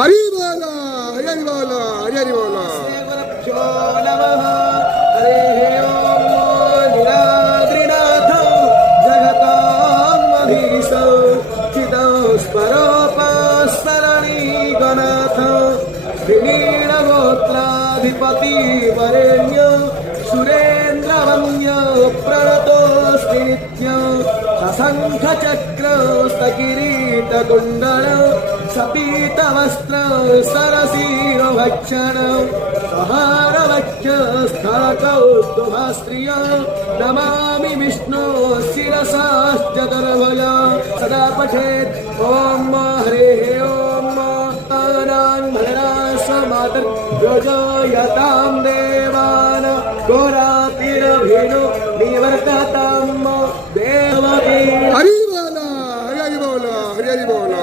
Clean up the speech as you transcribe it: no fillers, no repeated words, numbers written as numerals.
हरी बोला हरी हरी बोला हरी हरी बोला. श्रीगुरुभ्यो नमः. हरिः ओम्. नीलाद्रिनाथ जगतां मधीश चिदस्वरूपस्मरणी गणाथ श्रीनीलगोत्राधिपति वरेण्य सुरेन्द्रवन्द्य प्रणतोऽस्मि नित्यं सशङ्खचक्र सकिरीटकुण्डल सपीतवस्त्र सरसीरभक्षण सहारवक्षस्थलकौस्तुभस्त्रिय नमामि विष्णो शिरसाश्चतुर्भुज सदा पठेत् ॐ हरिः ॐ योजयतां देवान् घोरातिरभिनो निवर्ततां देवकी. हरी बोला हरी हरी बोला हरी हरी बोला.